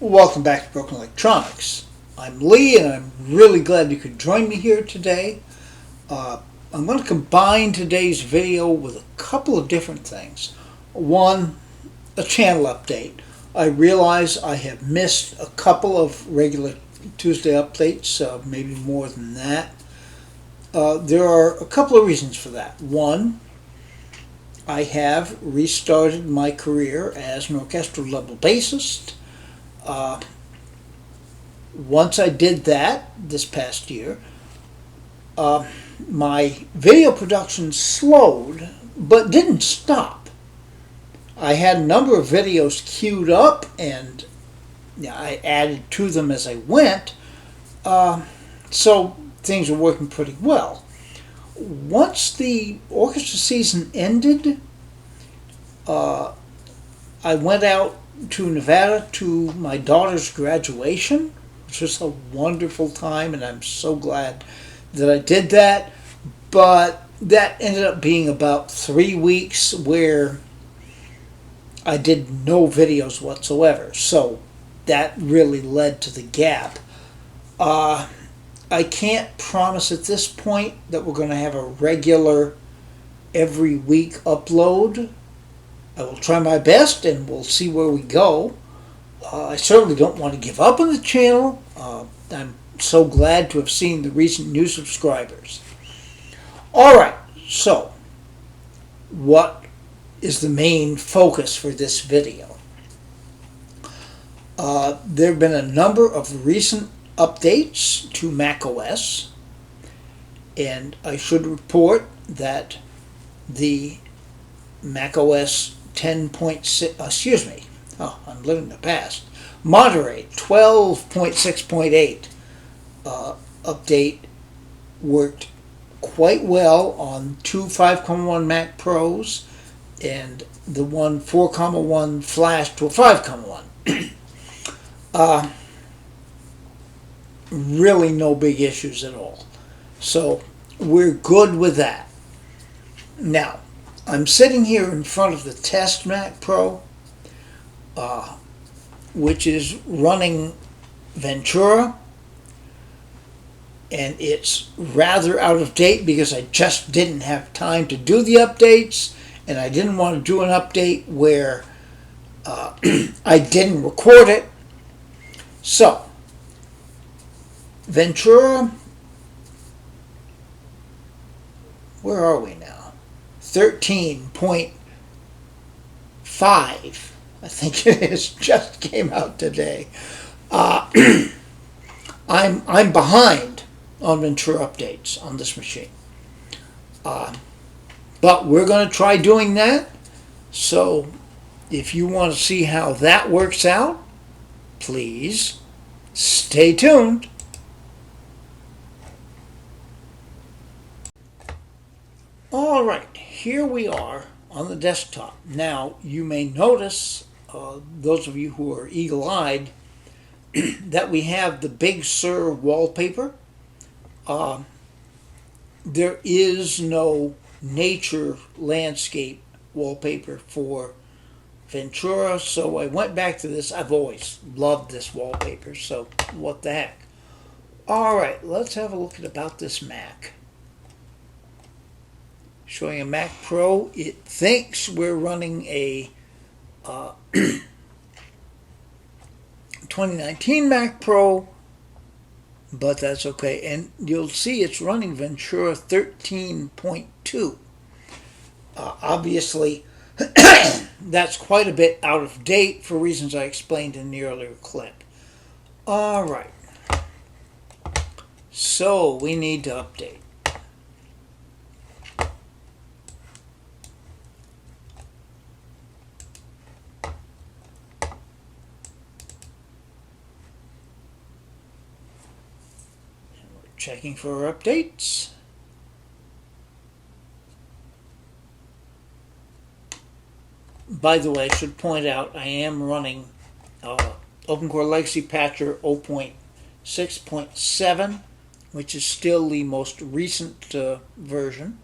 Welcome back to Broken Electronics. I'm Lee, and I'm really glad you could join me here today. I'm going to combine today's video with a couple of different things. One, a channel update. I realize I have missed a couple of regular Tuesday updates, maybe more than that. There are a couple of reasons for that. One, I have restarted my career as an orchestral level bassist. Once I did that this past year, my video production slowed, but didn't stop. I had a number of videos queued up, and I added to them as I went, so things were working pretty well. Once the orchestra season ended, I went out to Nevada to my daughter's graduation, which was a wonderful time, and I'm so glad that I did that. But that ended up being about 3 weeks where I did no videos whatsoever, so that really led to the gap. I can't promise at this point that we're going to have a regular every week upload. I will try my best, and we'll see where we go. I certainly don't want to give up on the channel. I'm so glad to have seen the recent new subscribers. Alright, so what is the main focus for this video? There have been a number of recent updates to macOS, and I should report that the macOS 10.6, I'm living in the past, Monterey 12.6.8 update worked quite well on two 5.1 Mac Pros and the one 4.1 flash to a 5.1. Really no big issues at all. So we're good with that. Now, I'm sitting here in front of the test Mac Pro, which is running Ventura, and it's rather out of date because I just didn't have time to do the updates, and I didn't want to do an update where I didn't record it. So, Ventura, where are we now? 13.5, I think it is, just came out today. I'm behind on Ventura updates on this machine, but we're going to try doing that. So if you want to see how that works out, please stay tuned. All right, here we are on the desktop. Now, you may notice, those of you who are eagle-eyed, that we have the Big Sur wallpaper. There is no nature landscape wallpaper for Ventura, so I went back to this. I've always loved this wallpaper, so what the heck. All right, let's have a look at about this Mac. Showing a Mac Pro. It thinks we're running a 2019 Mac Pro, but that's okay. And you'll see it's running Ventura 13.2. Obviously, that's quite a bit out of date for reasons I explained in the earlier clip. All right. So we need to update. Checking for updates. By the way, I should point out I am running OpenCore Legacy Patcher 0.6.7, which is still the most recent version.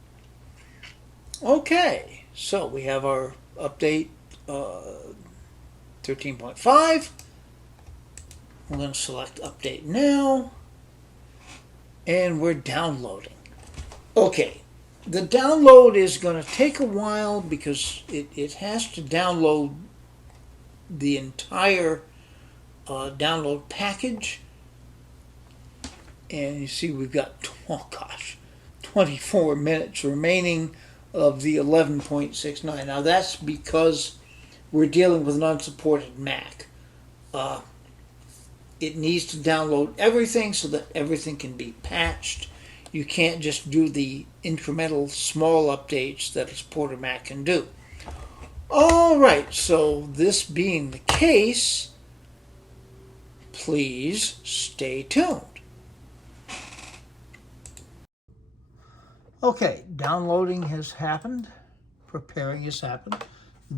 Okay, so we have our update 13.5. We're going to select Update Now, and we're downloading. Okay, the download is going to take a while because it has to download the entire download package. And you see we've got, 24 minutes remaining of the 11.69. Now that's because we're dealing with an unsupported Mac. It needs to download everything so that everything can be patched. You can't just do the incremental small updates that a supported Mac can do. Alright, so this being the case, please stay tuned. Okay, downloading has happened. Preparing has happened.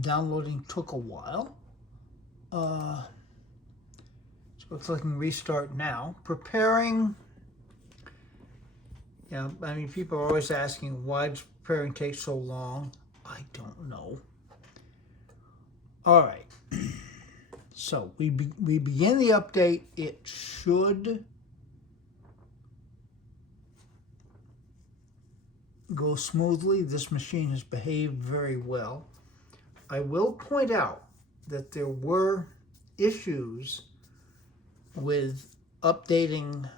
Downloading took a while. So we're clicking Restart Now. Preparing. Yeah, I mean, people are always asking, why does preparing take so long? I don't know. All right. So we begin the update. It should go smoothly. This machine has behaved very well. I will point out that there were issues with updating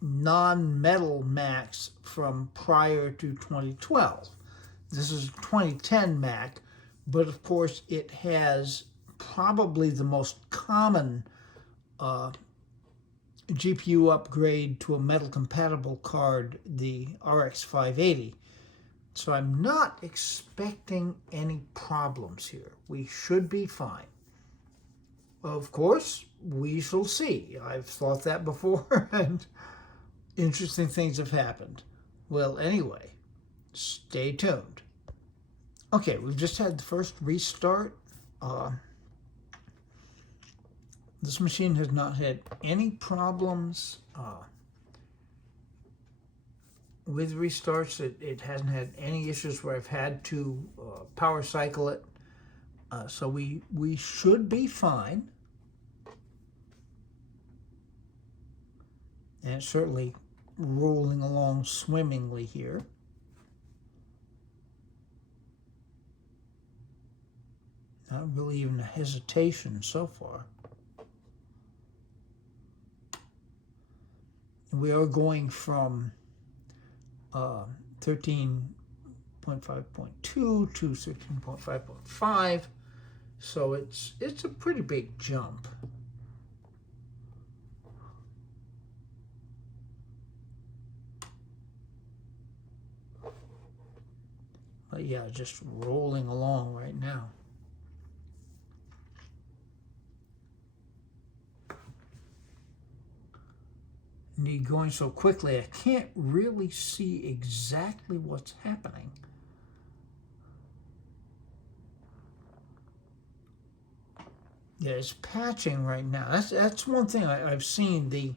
non-metal Macs from prior to 2012. This is a 2010 Mac, but of course it has probably the most common GPU upgrade to a metal compatible card, the RX 580. So I'm not expecting any problems here. We should be fine. Of course, we shall see. I've thought that before, and interesting things have happened. Well, anyway, stay tuned. Okay, we've just had the first restart. This machine has not had any problems with restarts. It hasn't had any issues where I've had to power cycle it. So we should be fine. And it's certainly rolling along swimmingly here. Not really even a hesitation so far. We are going from 13.5.2 to 13.5.5, so it's a pretty big jump. But yeah, just rolling along right now. Indeed, going so quickly, I can't really see exactly what's happening. Yeah, it's patching right now. That's one thing I've seen. You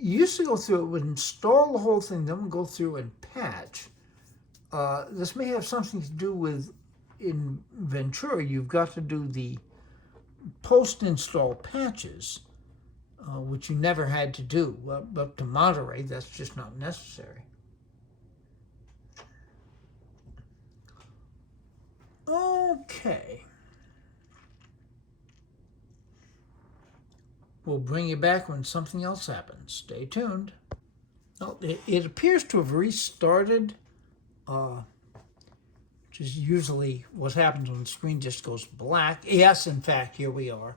used to go through it, would install the whole thing, then would go through and patch. This may have something to do with, in Ventura, you've got to do the post-install patches, which you never had to do. Up to Monterey, that's just not necessary. Okay. We'll bring you back when something else happens. Stay tuned. Oh, it appears to have restarted, which is usually what happens when the screen just goes black. Yes, in fact, here we are.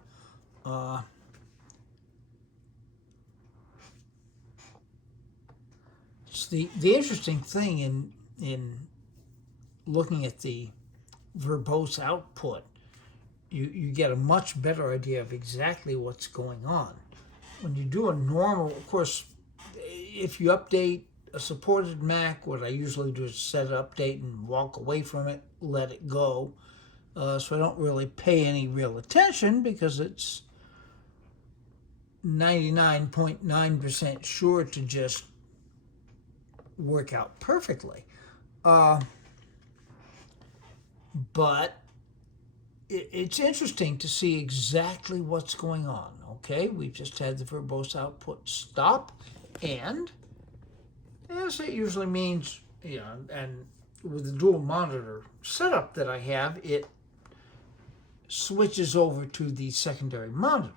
It's the interesting thing in looking at the verbose output, you get a much better idea of exactly what's going on. When you do a normal, of course, if you update a supported Mac, what I usually do is set update and walk away from it, let it go. So I don't really pay any real attention because it's 99.9% sure to just work out perfectly. But it's interesting to see exactly what's going on. Okay, we've just had the verbose output stop, and as it usually means, and with the dual monitor setup that I have, it switches over to the secondary monitor.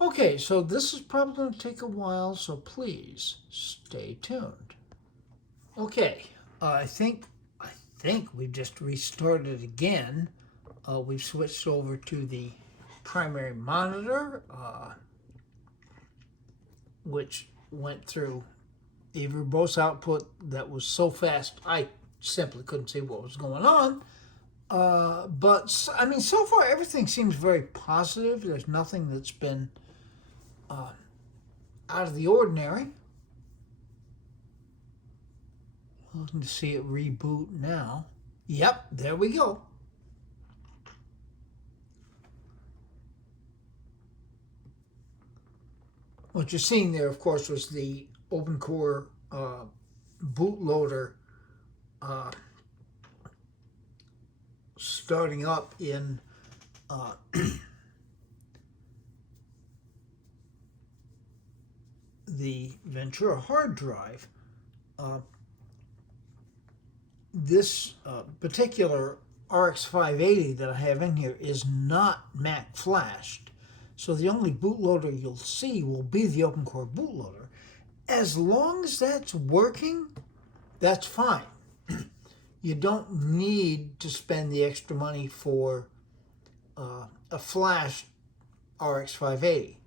Okay, so this is probably going to take a while, so please stay tuned. Okay, I think we've just restarted again. We've switched over to the primary monitor, which went through a verbose output that was so fast I simply couldn't see what was going on. But I mean, so far everything seems very positive. There's nothing that's been out of the ordinary. Looking to see it reboot now. Yep, there we go. What you're seeing there, of course, was the OpenCore bootloader starting up in the Ventura hard drive. This particular RX 580 that I have in here is not Mac flashed. So the only bootloader you'll see will be the OpenCore bootloader. As long as that's working, that's fine. You don't need to spend the extra money for a flashed RX 580.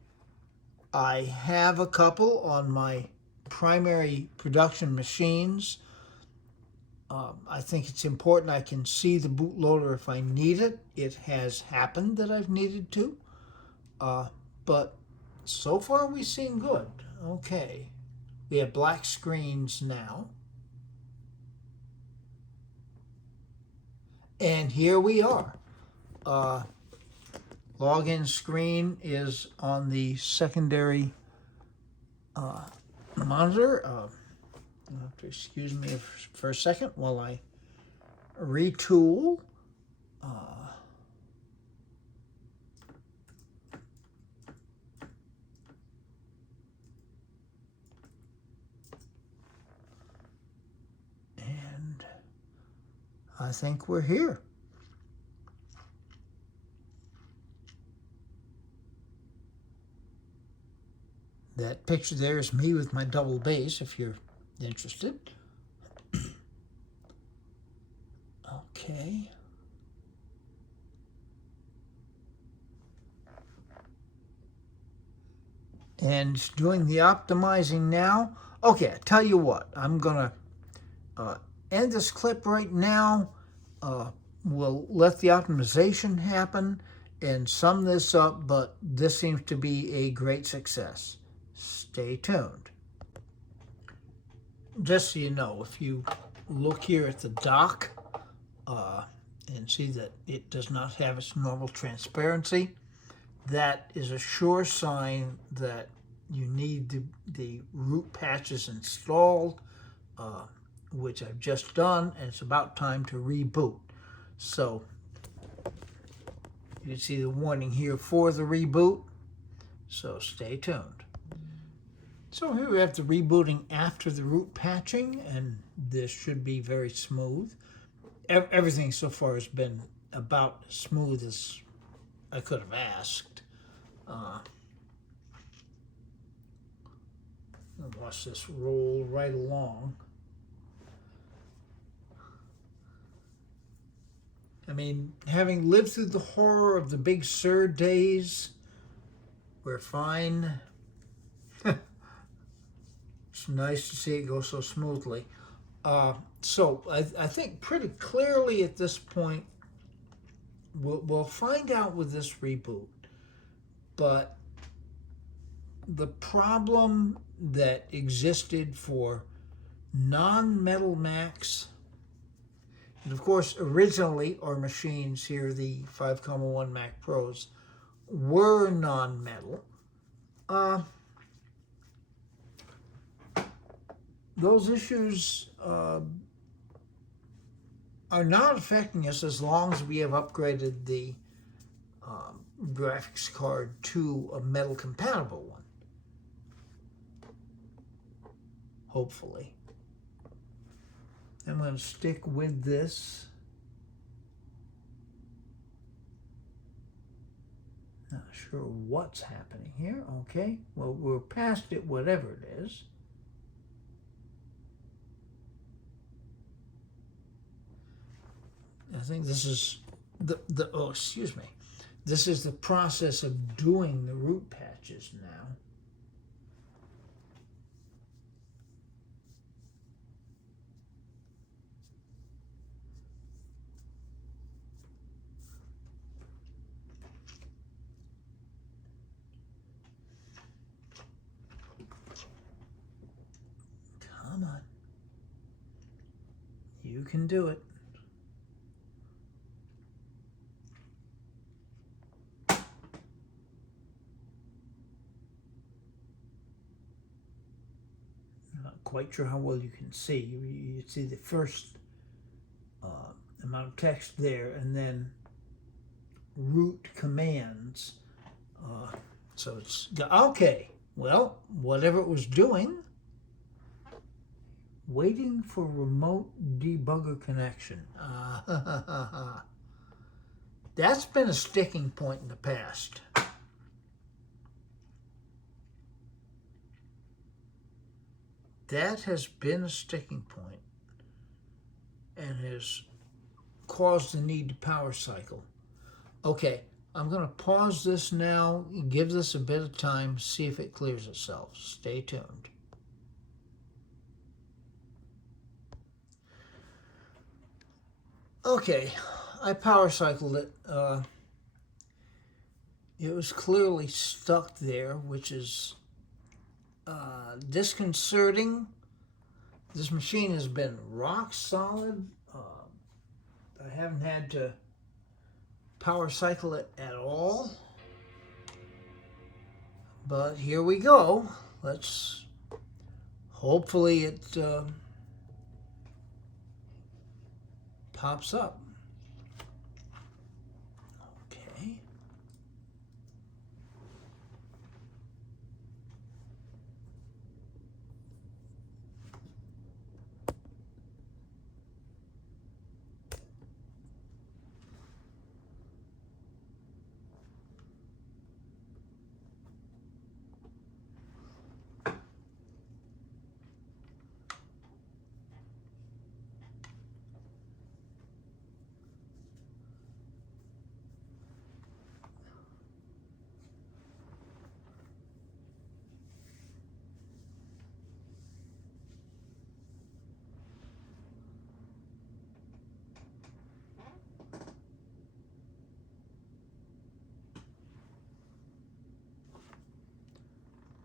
I have a couple on my primary production machines. I think it's important I can see the bootloader if I need it. It has happened that I've needed to. But so far we seem good. Okay. We have black screens now. And here we are. Login screen is on the secondary monitor. You'll have to excuse me for a second while I retool. And I think we're here. That picture there is me with my double bass, if you're interested. Okay. And doing the optimizing now. Okay, I tell you what, I'm going to end this clip right now. We'll let the optimization happen and sum this up, but this seems to be a great success. Stay tuned. Just so you know, if you look here at the dock and see that it does not have its normal transparency, that is a sure sign that you need the root patches installed, which I've just done, and it's about time to reboot. So you can see the warning here for the reboot, so stay tuned. So here we have the rebooting after the root patching, and this should be very smooth. Everything so far has been about as smooth as I could have asked. I'll watch this roll right along. I mean, having lived through the horror of the Big Sur days, we're fine. It's nice to see it go so smoothly. So I think pretty clearly at this point, we'll find out with this reboot. But the problem that existed for non-metal Macs, and of course originally our machines here, the 5.1 Mac Pros, were non-metal. Those issues are not affecting us as long as we have upgraded the graphics card to a metal compatible one. Hopefully. I'm going to stick with this. Not sure what's happening here. Okay, well, we're past it, whatever it is. I think this is oh, excuse me. This is the process of doing the root patches now. Come on. You can do it. Not quite sure how well you can see. You see the first amount of text there, and then root commands. So it's okay. Well, whatever it was doing, waiting for remote debugger connection. That's been a sticking point in the past. That has been a sticking point and has caused the need to power cycle. Okay, I'm going to pause this now, give this a bit of time, see if it clears itself. Stay tuned. Okay, I power cycled it. It was clearly stuck there, which is disconcerting. This machine has been rock solid. I haven't had to power cycle it at all. But here we go. Let's hopefully it pops up. Okay.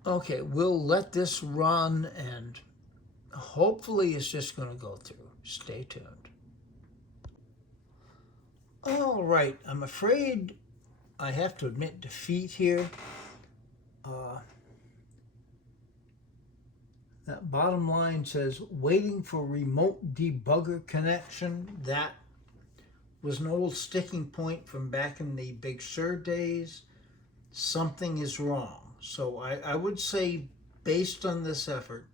Okay, we'll let this run and hopefully it's just going to go through. Stay tuned. All right, I'm afraid I have to admit defeat here. That bottom line says waiting for remote debugger connection. That was an old sticking point from back in the Big Sur days. Something is wrong. So I would say, based on this effort,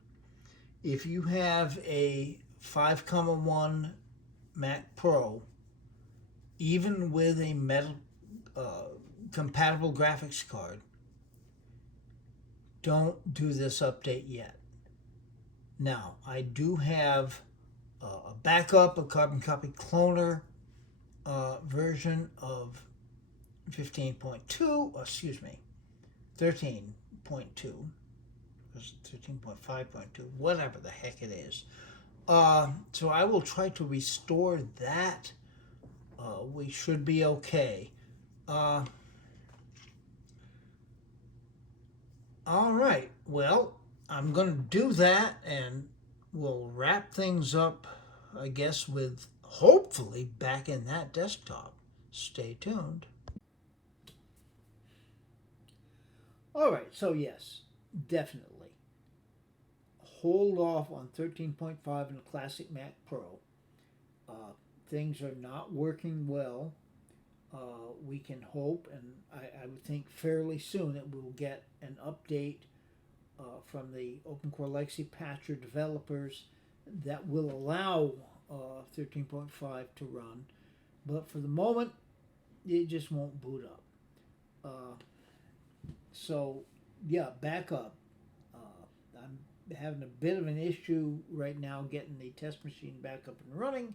if you have a 5.1 Mac Pro, even with a metal compatible graphics card, don't do this update yet. Now, I do have a backup, a carbon copy cloner version of 15.2, excuse me, 13.2, 13.5.2, whatever the heck it is. So I will try to restore that. We should be okay. All right, well, I'm going to do that, and we'll wrap things up, I guess, with hopefully back in that desktop. Stay tuned. All right, so yes, definitely. Hold off on 13.5 in a classic Mac Pro. things are not working well, we can hope, and I would think fairly soon, that we'll get an update from the OpenCore Legacy Patcher developers that will allow 13.5 to run. But for the moment, it just won't boot up. So, yeah, back up. I'm having a bit of an issue right now getting the test machine back up and running,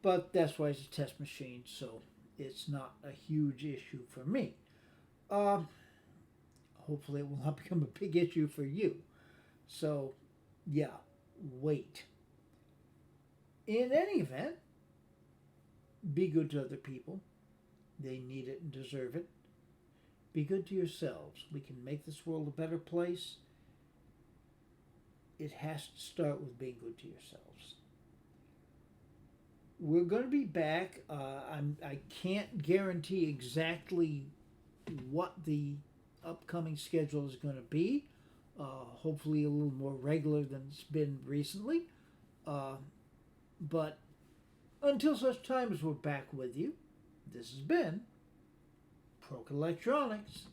but that's why it's a test machine, so it's not a huge issue for me. Hopefully it will not become a big issue for you. So, yeah, wait. In any event, be good to other people. They need it and deserve it. Be good to yourselves. We can make this world a better place. It has to start with being good to yourselves. We're going to be back. I can't guarantee exactly what the upcoming schedule is going to be. Hopefully a little more regular than it's been recently. But until such time as we're back with you, this has been Proc Electronics.